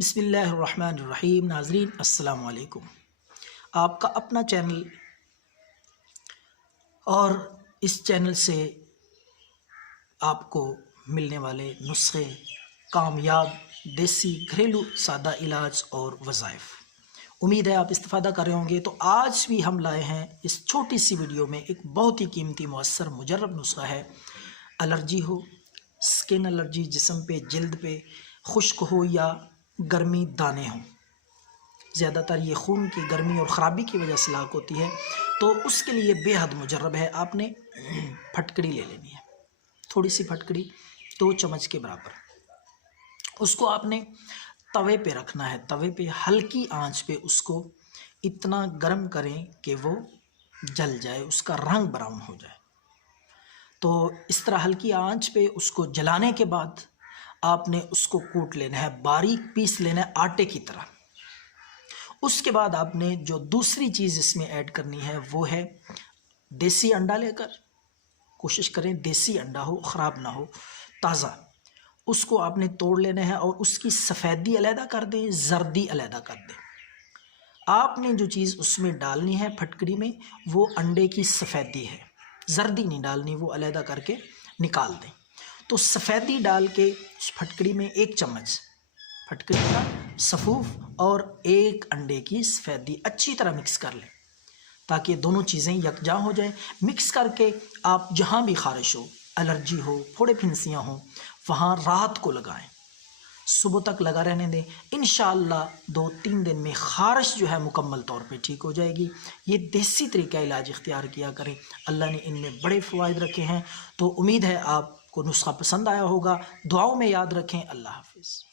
बिस्मिल्लाहिर्रहमानिर्रहीम। नाज़रीन अस्सलाम वालेकुम। आपका अपना चैनल और इस चैनल से आपको मिलने वाले नुस्खे, कामयाब देसी घरेलू सादा इलाज और वज़ाइफ, उम्मीद है आप इस्तिफ़ादा कर रहे होंगे। तो आज भी हम लाए हैं इस छोटी सी वीडियो में एक बहुत ही कीमती, मुअस्सर, मुजर्रब नुस्खा है। एलर्जी हो, स्किन एलर्जी, जिस्म पे, जल्द पे खुश्क हो या गर्मी दाने हों, ज़्यादातर ये खून की गर्मी और ख़राबी की वजह से लाक होती है, तो उसके लिए बेहद मुजर्रब है। आपने फटकड़ी ले लेनी है, थोड़ी सी फटकड़ी 2 चम्मच के बराबर। उसको आपने तवे पे रखना है, तवे पे हल्की आंच पे उसको इतना गर्म करें कि वो जल जाए, उसका रंग ब्राउन हो जाए। तो इस तरह हल्की आंच पे उसको जलाने के बाद आपने उसको कूट लेना है, बारीक पीस लेना है आटे की तरह। उसके बाद आपने जो दूसरी चीज़ इसमें ऐड करनी है वो है देसी अंडा लेकर, कोशिश करें देसी अंडा हो, ख़राब ना हो, ताज़ा। उसको आपने तोड़ लेना है और उसकी सफ़ेदी अलहदा कर दें, जर्दी अलहदा कर दें। आपने जो चीज़ उसमें डालनी है फटकड़ी में, वो अंडे की सफ़ेदी है, जर्दी नहीं डालनी, वो अलहदा करके निकाल दें। तो सफ़ेदी डाल के फटकड़ी में 1 चम्मच फटकड़ी का सफ़ूफ और 1 अंडे की सफ़ेदी अच्छी तरह मिक्स कर लें, ताकि दोनों चीज़ें यकजा हो जाएं। मिक्स करके आप जहाँ भी ख़ारिश हो, एलर्जी हो, फोड़े फिंसियाँ हों, वहाँ रात को लगाएं, सुबह तक लगा रहने दें। इंशाअल्लाह 2-3 दिन में ख़ारिश जो है मुकम्मल तौर पे ठीक हो जाएगी। ये देसी तरीका इलाज इख्तियार किया करें, अल्लाह ने इनमें बड़े फ़वाइद रखे हैं। तो उम्मीद है आपको नुस्खा पसंद आया होगा। दुआओं में याद रखें। अल्लाह हाफ़िज़।